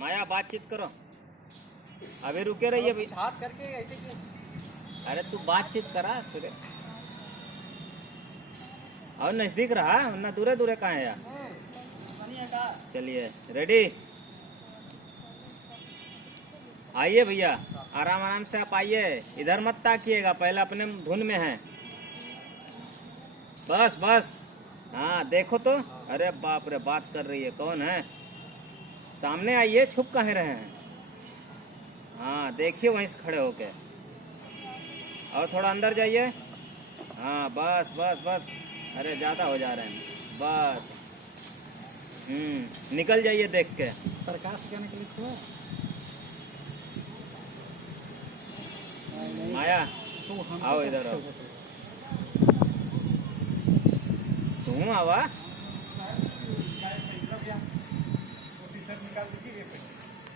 माया बातचीत करो, अभी रुके रहिए भाई। हाथ करके ऐसे क्यों? अरे तू बातचीत करा सूर्य, और नजदीक रहा वरना दूरे दूरे कहाँ है यार। चलिए रेडी, आइए भैया, आराम आराम से आप आइए, इधर मत ताकिएगा, पहले अपने धुन में है। बस बस, हाँ देखो तो, अरे बाप रे बात कर रही है, कौन है? सामने आइए, छुप कहाँ रहे हैं? हाँ देखिए वहीं से खड़े होके, और थोड़ा अंदर जाइए। हाँ बस बस बस, अरे ज़्यादा हो जा रहे हैं, बस। निकल जाइए देख के। प्रकाश क्या निकली इसको? माया तो हम आओ इधर आओ, तुम आवा। टी-शर्ट निकाल दीजिए।